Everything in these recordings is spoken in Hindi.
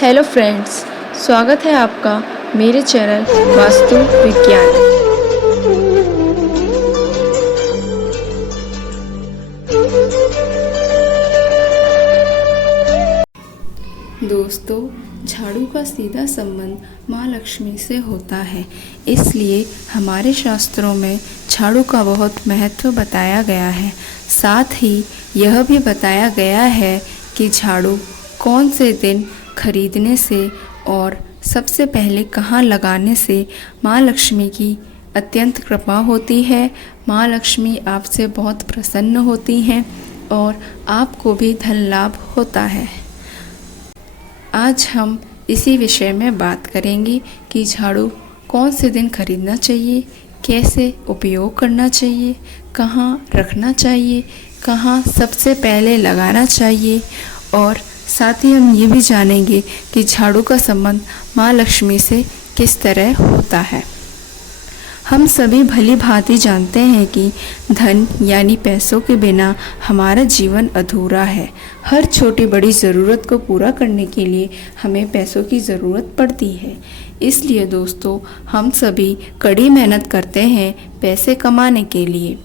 हेलो फ्रेंड्स, स्वागत है आपका मेरे चैनल वास्तु विज्ञान। दोस्तों, झाड़ू का सीधा संबंध माँ लक्ष्मी से होता है, इसलिए हमारे शास्त्रों में झाड़ू का बहुत महत्व बताया गया है। साथ ही यह भी बताया गया है कि झाड़ू कौन से दिन खरीदने से और सबसे पहले कहाँ लगाने से माँ लक्ष्मी की अत्यंत कृपा होती है। माँ लक्ष्मी आपसे बहुत प्रसन्न होती हैं और आपको भी धन लाभ होता है। आज हम इसी विषय में बात करेंगे कि झाड़ू कौन से दिन खरीदना चाहिए, कैसे उपयोग करना चाहिए, कहाँ रखना चाहिए, कहाँ सबसे पहले लगाना चाहिए और साथ ही हम ये भी जानेंगे कि झाड़ू का संबंध माँ लक्ष्मी से किस तरह होता है। हम सभी भली भांति जानते हैं कि धन यानी पैसों के बिना हमारा जीवन अधूरा है। हर छोटी बड़ी ज़रूरत को पूरा करने के लिए हमें पैसों की ज़रूरत पड़ती है। इसलिए दोस्तों, हम सभी कड़ी मेहनत करते हैं पैसे कमाने के लिए।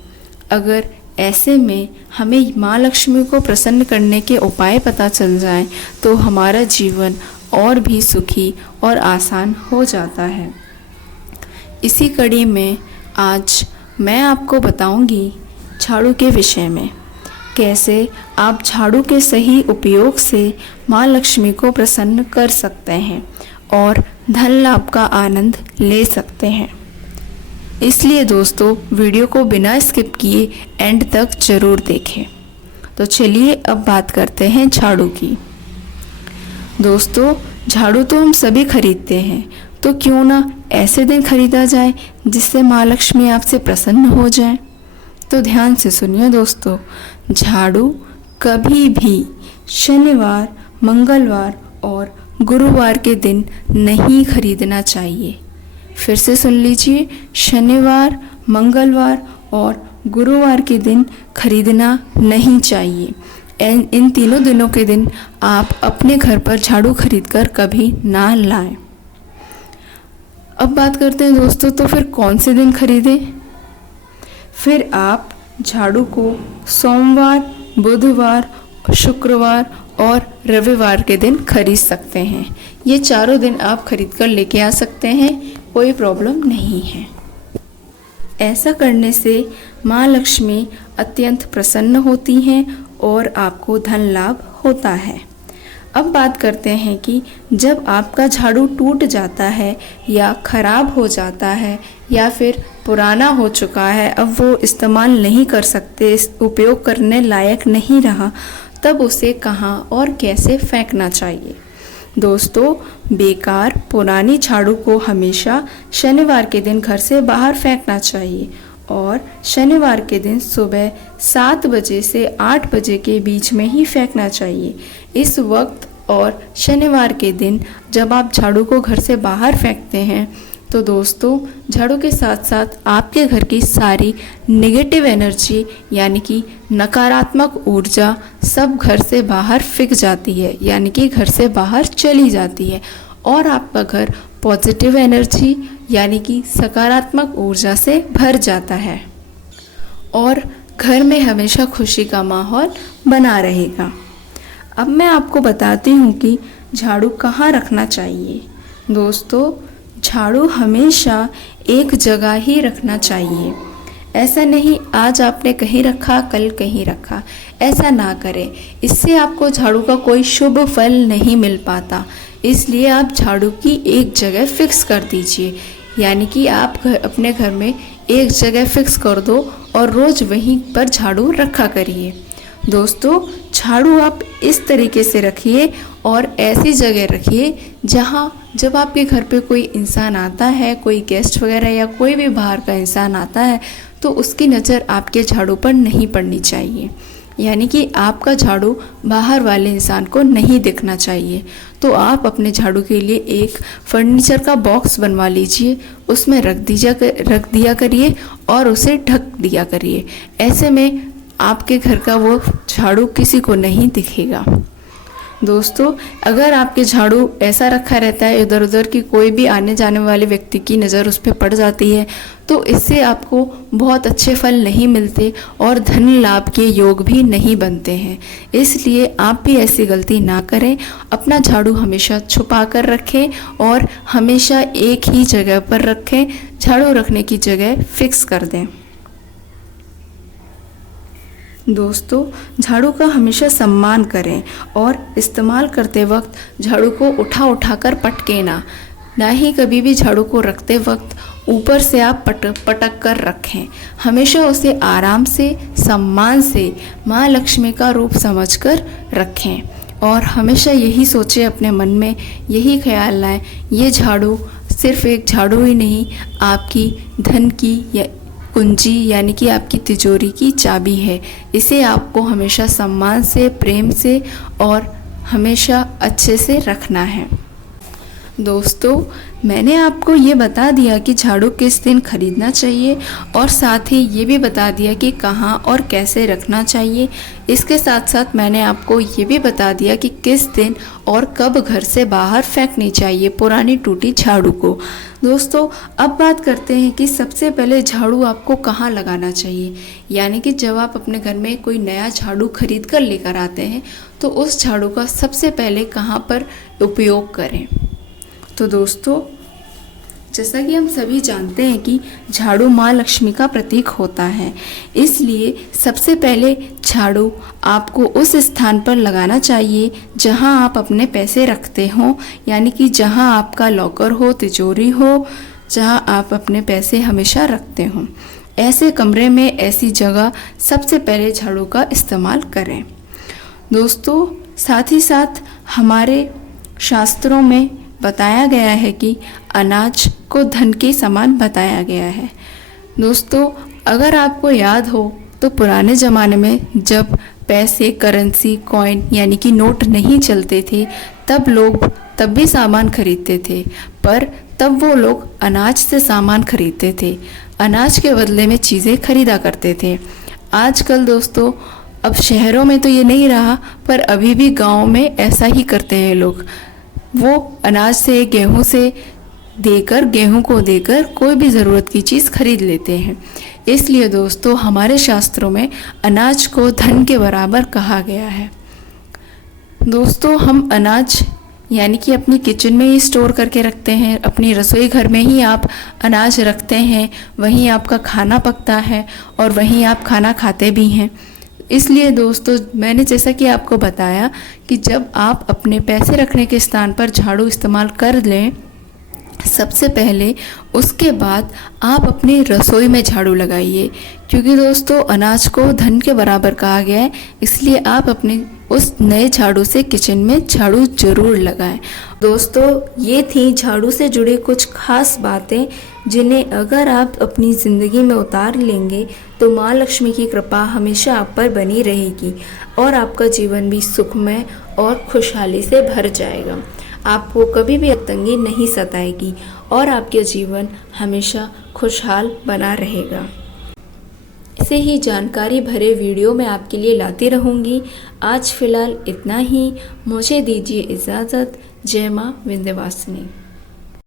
अगर ऐसे में हमें माँ लक्ष्मी को प्रसन्न करने के उपाय पता चल जाएं, तो हमारा जीवन और भी सुखी और आसान हो जाता है। इसी कड़ी में आज मैं आपको बताऊंगी झाड़ू के विषय में, कैसे आप झाड़ू के सही उपयोग से माँ लक्ष्मी को प्रसन्न कर सकते हैं और धन लाभ का आनंद ले सकते हैं। इसलिए दोस्तों, वीडियो को बिना स्किप किए एंड तक ज़रूर देखें। तो चलिए अब बात करते हैं झाड़ू की। दोस्तों, झाड़ू तो हम सभी खरीदते हैं, तो क्यों ना ऐसे दिन खरीदा जाए जिससे माँ लक्ष्मी आपसे प्रसन्न हो जाए। तो ध्यान से सुनिए दोस्तों, झाड़ू कभी भी शनिवार, मंगलवार और गुरुवार के दिन नहीं खरीदना चाहिए। फिर से सुन लीजिए, शनिवार, मंगलवार और गुरुवार के दिन खरीदना नहीं चाहिए। इन तीनों दिनों के दिन आप अपने घर पर झाड़ू खरीदकर कभी ना लाएं। अब बात करते हैं दोस्तों, तो फिर कौन से दिन खरीदें। फिर आप झाड़ू को सोमवार, बुधवार, शुक्रवार और रविवार के दिन खरीद सकते हैं। ये चारों दिन आप खरीद कर लेके आ सकते हैं, कोई प्रॉब्लम नहीं है। ऐसा करने से माँ लक्ष्मी अत्यंत प्रसन्न होती हैं और आपको धन लाभ होता है। अब बात करते हैं कि जब आपका झाड़ू टूट जाता है या ख़राब हो जाता है या फिर पुराना हो चुका है, अब वो इस्तेमाल नहीं कर सकते, उपयोग करने लायक नहीं रहा, तब उसे कहाँ और कैसे फेंकना चाहिए। दोस्तों, बेकार पुरानी झाड़ू को हमेशा शनिवार के दिन घर से बाहर फेंकना चाहिए और शनिवार के दिन सुबह 7 बजे से 8 बजे के बीच में ही फेंकना चाहिए। इस वक्त और शनिवार के दिन जब आप झाड़ू को घर से बाहर फेंकते हैं, तो दोस्तों, झाड़ू के साथ साथ आपके घर की सारी नेगेटिव एनर्जी यानी कि नकारात्मक ऊर्जा सब घर से बाहर फेंक जाती है, यानी कि घर से बाहर चली जाती है और आपका घर पॉजिटिव एनर्जी यानी कि सकारात्मक ऊर्जा से भर जाता है और घर में हमेशा खुशी का माहौल बना रहेगा। अब मैं आपको बताती हूँ कि झाड़ू कहाँ रखना चाहिए। दोस्तों, झाड़ू हमेशा एक जगह ही रखना चाहिए। ऐसा नहीं आज आपने कहीं रखा, कल कहीं रखा, ऐसा ना करें। इससे आपको झाड़ू का कोई शुभ फल नहीं मिल पाता। इसलिए आप झाड़ू की एक जगह फिक्स कर दीजिए, यानी कि आप अपने घर में एक जगह फिक्स कर दो और रोज़ वहीं पर झाड़ू रखा करिए। दोस्तों, झाड़ू आप इस तरीके से रखिए और ऐसी जगह रखिए जहाँ जब आपके घर पे कोई इंसान आता है, कोई गेस्ट वगैरह या कोई भी बाहर का इंसान आता है, तो उसकी नज़र आपके झाड़ू पर नहीं पड़नी चाहिए, यानी कि आपका झाड़ू बाहर वाले इंसान को नहीं दिखना चाहिए। तो आप अपने झाड़ू के लिए एक फर्नीचर का बॉक्स बनवा लीजिए, उसमें रख दिया करिए और उसे ढक दिया करिए। ऐसे में आपके घर का वो झाड़ू किसी को नहीं दिखेगा। दोस्तों, अगर आपके झाड़ू ऐसा रखा रहता है इधर उधर कि कोई भी आने जाने वाले व्यक्ति की नज़र उस पर पड़ जाती है, तो इससे आपको बहुत अच्छे फल नहीं मिलते और धन लाभ के योग भी नहीं बनते हैं। इसलिए आप भी ऐसी गलती ना करें। अपना झाड़ू हमेशा छुपा कर रखें और हमेशा एक ही जगह पर रखें। झाड़ू रखने की जगह फिक्स कर दें। दोस्तों, झाड़ू का हमेशा सम्मान करें और इस्तेमाल करते वक्त झाड़ू को उठा कर पटके ना ही कभी भी झाड़ू को रखते वक्त ऊपर से आप पटक कर रखें। हमेशा उसे आराम से, सम्मान से माँ लक्ष्मी का रूप समझकर रखें और हमेशा यही सोचें, अपने मन में यही ख्याल लाएं, ये झाड़ू सिर्फ एक झाड़ू ही नहीं, आपकी धन की या कुंजी यानी कि आपकी तिजोरी की चाबी है। इसे आपको हमेशा सम्मान से, प्रेम से और हमेशा अच्छे से रखना है। दोस्तों, मैंने आपको ये बता दिया कि झाड़ू किस दिन खरीदना चाहिए और साथ ही ये भी बता दिया कि कहाँ और कैसे रखना चाहिए। इसके साथ साथ मैंने आपको ये भी बता दिया कि किस दिन और कब घर से बाहर फेंकनी चाहिए पुरानी टूटी झाड़ू को। दोस्तों, अब बात करते हैं कि सबसे पहले झाड़ू आपको कहाँ लगाना चाहिए, यानी कि जब आप अपने घर में कोई नया झाड़ू खरीद कर लेकर आते हैं तो उस झाड़ू का सबसे पहले कहाँ पर उपयोग करें। तो दोस्तों, जैसा कि हम सभी जानते हैं कि झाड़ू माँ लक्ष्मी का प्रतीक होता है, इसलिए सबसे पहले झाड़ू आपको उस स्थान पर लगाना चाहिए जहां आप अपने पैसे रखते हो, यानी कि जहां आपका लॉकर हो, तिजोरी हो, जहां आप अपने पैसे हमेशा रखते हो। ऐसे कमरे में, ऐसी जगह सबसे पहले झाड़ू का इस्तेमाल करें। दोस्तों, साथ ही साथ हमारे शास्त्रों में बताया गया है कि अनाज को धन के समान बताया गया है। दोस्तों, अगर आपको याद हो तो पुराने ज़माने में जब पैसे, करेंसी, कॉइन यानी कि नोट नहीं चलते थे, तब भी सामान खरीदते थे, पर तब वो लोग अनाज से सामान खरीदते थे, अनाज के बदले में चीज़ें खरीदा करते थे। आजकल दोस्तों, अब शहरों में तो ये नहीं रहा, पर अभी भी गाँव में ऐसा ही करते हैं लोग। वो अनाज से, गेहूं को देकर कोई भी ज़रूरत की चीज़ खरीद लेते हैं। इसलिए दोस्तों, हमारे शास्त्रों में अनाज को धन के बराबर कहा गया है। दोस्तों, हम अनाज यानी कि अपनी किचन में ही स्टोर करके रखते हैं, अपनी रसोई घर में ही आप अनाज रखते हैं, वहीं आपका खाना पकता है और वहीं आप खाना खाते भी हैं। इसलिए दोस्तों, मैंने जैसा कि आपको बताया कि जब आप अपने पैसे रखने के स्थान पर झाड़ू इस्तेमाल कर लें सबसे पहले, उसके बाद आप अपनी रसोई में झाड़ू लगाइए, क्योंकि दोस्तों अनाज को धन के बराबर कहा गया है। इसलिए आप अपने उस नए झाड़ू से किचन में झाड़ू जरूर लगाएं। दोस्तों, ये थी झाड़ू से जुड़ी कुछ खास बातें, जिन्हें अगर आप अपनी ज़िंदगी में उतार लेंगे तो माँ लक्ष्मी की कृपा हमेशा आप पर बनी रहेगी और आपका जीवन भी सुखमय और खुशहाली से भर जाएगा। आपको कभी भी तंगी नहीं सताएगी और आपका जीवन हमेशा खुशहाल बना रहेगा। ऐसे ही जानकारी भरे वीडियो मैं आपके लिए लाती रहूँगी। आज फ़िलहाल इतना ही। मुझे दीजिए इजाज़त। जय माँ विंध्यवासिनी।